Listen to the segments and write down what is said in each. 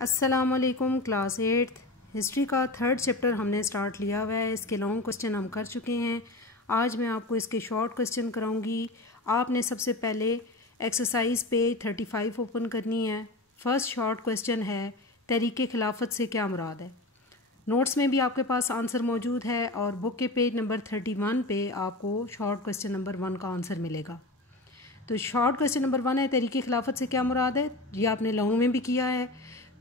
السلام علیکم. Class 8 history کا 3rd چیپٹر ہم نے سٹارٹ لیا ہوا ہے. اس کے لانگ کوسچن ہم کر چکے ہیں. آج میں آپ کو اس کے شارٹ کوسچن کراؤں گی. آپ نے سب سے پہلے ایکسرسائز پیج 35 اوپن کرنی ہے. فرسٹ شارٹ کوسچن ہے تحریک خلافت سے کیا مراد ہے. نوٹس میں بھی آپ کے پاس آنسر موجود ہے اور بک کے پیج نمبر 31 پہ آپ کو شارٹ کوسچن نمبر 1 کا آنسر ملے گا. تو شارٹ کوسچن نمبر 1 ہے تحریک خلافت سے کیا مراد ہے. یہ آپ نے لانگ میں بھی کیا ہے.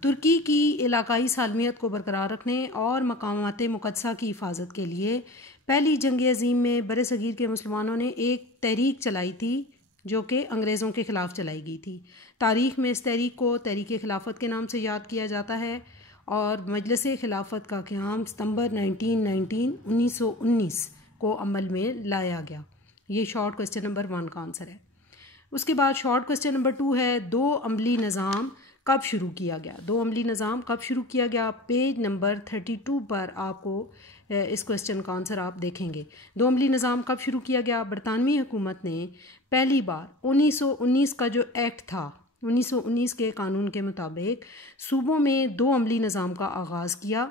ترکی کی علاقائی سالمیت کو برقرار رکھنے اور مقامات مقدسہ کی حفاظت کے لیے پہلی جنگ عظیم میں برصغیر کے مسلمانوں نے ایک تحریک چلائی تھی جو کہ انگریزوں کے خلاف چلائی گئی تھی. تاریخ میں اس تحریک کو تحریک خلافت کے نام سے یاد کیا جاتا ہے اور مجلس خلافت کا قیام ستمبر 1919 کو عمل میں لایا گیا. یہ شارٹ کوسچن نمبر 1 کا آنسر ہے. اس کے بعد شارٹ کوسچن نمبر 2 ہے دو عملی نظام کب شروع کیا گیا. دو عملی نظام کب شروع کیا گیا. پیج نمبر 32 پر آپ کو اس کوسچن کا آنسر آپ دیکھیں گے. دو عملی نظام کب شروع کیا گیا. برطانوی حکومت نے پہلی بار 1919 کا جو ایکٹ تھا 1919 کے قانون کے مطابق صوبوں میں دو عملی نظام کا آغاز کیا.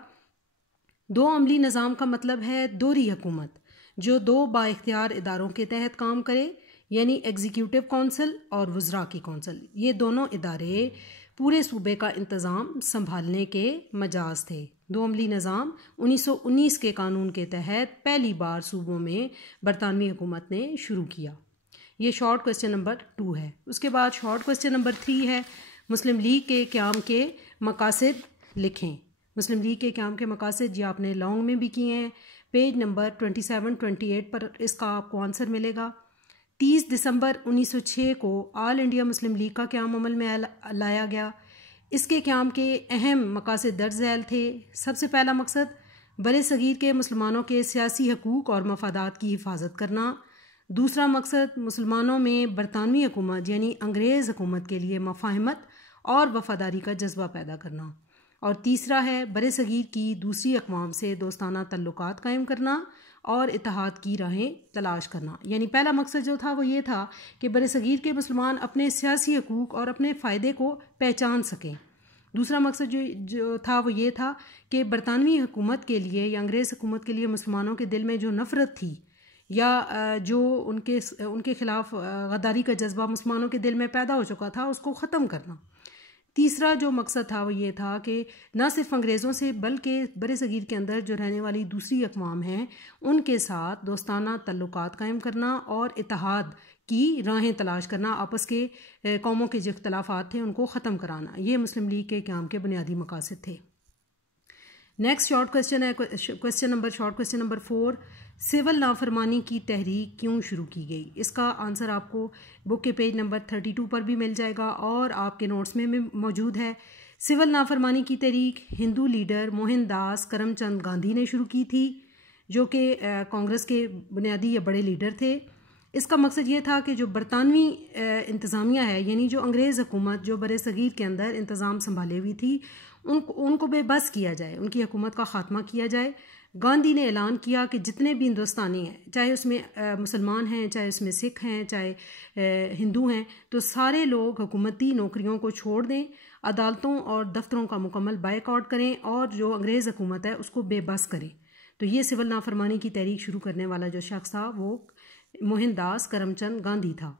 دو عملی نظام کا مطلب ہے دوہری حکومت جو دو با اختیار اداروں کے تحت کام کرے، یعنی ایگزیکیوٹیو کونسل اور وزراء کی کونسل. یہ دونوں ادارے پورے صوبے کا انتظام سنبھالنے کے مجاز تھے. دو عملی نظام 1919 کے قانون کے تحت پہلی بار صوبوں میں برطانوی حکومت نے شروع کیا. یہ شارٹ کوسچن نمبر 2 ہے. اس کے بعد شارٹ کوسچن نمبر 3 ہے مسلم لیگ کے قیام کے مقاصد لکھیں. مسلم لیگ کے قیام کے مقاصد یہ آپ نے لانگ میں بھی کیے ہیں. پیج نمبر 27-28 پر اس کا آپ کو آنسر ملے گا. 30 دسمبر 1906 کو آل انڈیا مسلم لیگ کا قیام عمل میں لایا گیا. اس کے قیام کے اہم مقاصد درج ذیل تھے. سب سے پہلا مقصد برصغیر کے مسلمانوں کے سیاسی حقوق اور مفادات کی حفاظت کرنا. دوسرا مقصد مسلمانوں میں برطانوی حکومت یعنی انگریز حکومت کے لیے مفاہمت اور وفاداری کا جذبہ پیدا کرنا. اور تیسرا ہے برصغیر کی دوسری اقوام سے دوستانہ تعلقات قائم کرنا اور اتحاد کی راہیں تلاش کرنا. یعنی پہلا مقصد جو تھا وہ یہ تھا کہ برصغیر کے مسلمان اپنے سیاسی حقوق اور اپنے فائدے کو پہچان سکیں. دوسرا مقصد جو تھا وہ یہ تھا کہ برطانوی حکومت کے لیے یا انگریز حکومت کے لیے مسلمانوں کے دل میں جو نفرت تھی یا جو ان کے خلاف غداری کا جذبہ مسلمانوں کے دل میں پیدا ہو چکا تھا اس کو ختم کرنا. تیسرا جو مقصد تھا وہ یہ تھا کہ نہ صرف انگریزوں سے بلکہ برصغیر کے اندر جو رہنے والی دوسری اقوام ہیں ان کے ساتھ دوستانہ تعلقات قائم کرنا اور اتحاد کی راہیں تلاش کرنا. آپس کے قوموں کے جو اختلافات تھے ان کو ختم کرانا. یہ مسلم لیگ کے قیام کے بنیادی مقاصد تھے. نیکسٹ شارٹ کوسچن ہے شارٹ کوسچن نمبر 4 سول نافرمانی کی تحریک کیوں شروع کی گئی. اس کا آنسر آپ کو بک کے پیج نمبر 32 پر بھی مل جائے گا اور آپ کے نوٹس میں بھی موجود ہے. سول نافرمانی کی تحریک ہندو لیڈر موہن داس کرم چند گاندھی نے شروع کی تھی جو کہ کانگریس کے بنیادی یا بڑے لیڈر تھے. اس کا مقصد یہ تھا کہ جو برطانوی انتظامیہ ہے یعنی جو انگریز حکومت جو برصغیر کے اندر انتظام سنبھالے ہوئی تھی ان کو بے بس کیا جائے، ان کی حکومت کا خاتمہ کیا جائے. گاندھی نے اعلان کیا کہ جتنے بھی ہندوستانی ہیں چاہے اس میں مسلمان ہیں چاہے اس میں سکھ ہیں چاہے ہندو ہیں تو سارے لوگ حکومتی نوکریوں کو چھوڑ دیں، عدالتوں اور دفتروں کا مکمل بائیک آؤٹ کریں اور جو انگریز حکومت ہے اس کو بے بس کریں. تو یہ سول نافرمانی کی تحریک شروع کرنے والا جو شخص تھا وہ موہن داس کرم چند گاندھی تھا.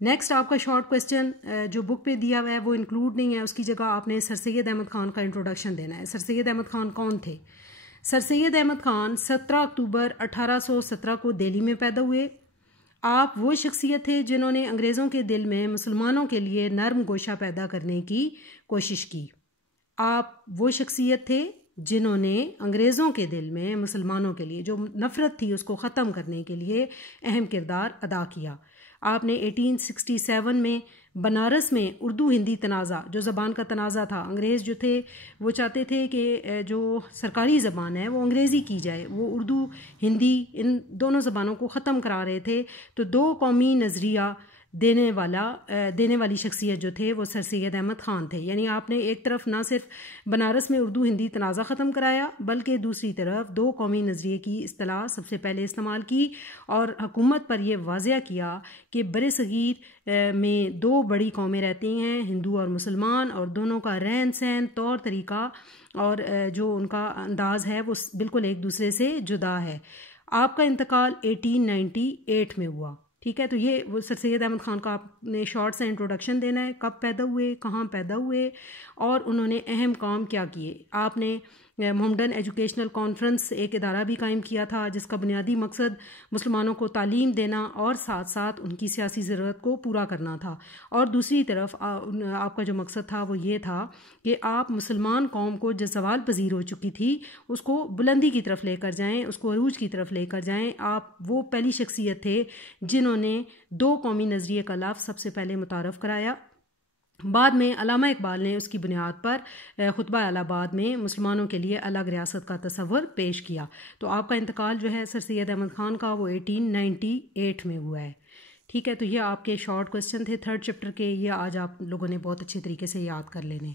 نیکسٹ آپ کا شارٹ کوسچن جو بک پہ دیا ہوا ہے وہ انکلوڈ نہیں ہے، اس کی جگہ آپ نے سر سید احمد خان کا انٹروڈکشن دینا ہے. سر سید احمد خان کون تھے. سر سید احمد خان 17 اکتوبر 1817 کو دہلی میں پیدا ہوئے. آپ وہ شخصیت تھے جنہوں نے انگریزوں کے دل میں مسلمانوں کے لیے نرم گوشہ پیدا کرنے کی کوشش کی. آپ وہ شخصیت تھے جنہوں نے انگریزوں کے دل میں مسلمانوں کے لیے جو نفرت تھی اس کو ختم کرنے کے لیے اہم کردار ادا کیا. آپ نے 1867 میں بنارس میں اردو ہندی تنازع جو زبان کا تنازع تھا، انگریز جو تھے وہ چاہتے تھے کہ جو سرکاری زبان ہے وہ انگریزی کی جائے، وہ اردو ہندی ان دونوں زبانوں کو ختم کرا رہے تھے. تو دو قومی نظریہ دینے والی شخصیت جو تھے وہ سر سید احمد خان تھے. یعنی آپ نے ایک طرف نہ صرف بنارس میں اردو ہندی تنازع ختم کرایا بلکہ دوسری طرف دو قومی نظریے کی اصطلاح سب سے پہلے استعمال کی اور حکومت پر یہ واضح کیا کہ بر صغیر میں دو بڑی قومیں رہتی ہیں، ہندو اور مسلمان، اور دونوں کا رہن سہن، طور طریقہ اور جو ان کا انداز ہے وہ بالکل ایک دوسرے سے جدا ہے. آپ کا انتقال 1898 میں ہوا. ٹھیک ہے، تو یہ وہ سر سید احمد خان کا آپ نے شارٹ سا انٹروڈکشن دینا ہے، کب پیدا ہوئے، کہاں پیدا ہوئے اور انہوں نے اہم کام کیا کیے. آپ نے محمدن ایجوکیشنل کانفرنس ایک ادارہ بھی قائم کیا تھا جس کا بنیادی مقصد مسلمانوں کو تعلیم دینا اور ساتھ ساتھ ان کی سیاسی ضرورت کو پورا کرنا تھا. اور دوسری طرف آپ کا جو مقصد تھا وہ یہ تھا کہ آپ مسلمان قوم کو جو زوال پذیر ہو چکی تھی اس کو بلندی کی طرف لے کر جائیں، اس کو عروج کی طرف لے کر جائیں. آپ وہ پہلی شخصیت تھے جنہوں نے دو قومی نظریے کا لفظ سب سے پہلے متعارف کرایا. بعد میں علامہ اقبال نے اس کی بنیاد پر خطبہ الہ آباد میں مسلمانوں کے لیے الگ ریاست کا تصور پیش کیا. تو آپ کا انتقال جو ہے سر سید احمد خان کا وہ 1898 میں ہوا ہے. ٹھیک ہے، تو یہ آپ کے شارٹ کوسچن تھے 3rd چیپٹر کے، یہ آج آپ لوگوں نے بہت اچھے طریقے سے یاد کر لینے.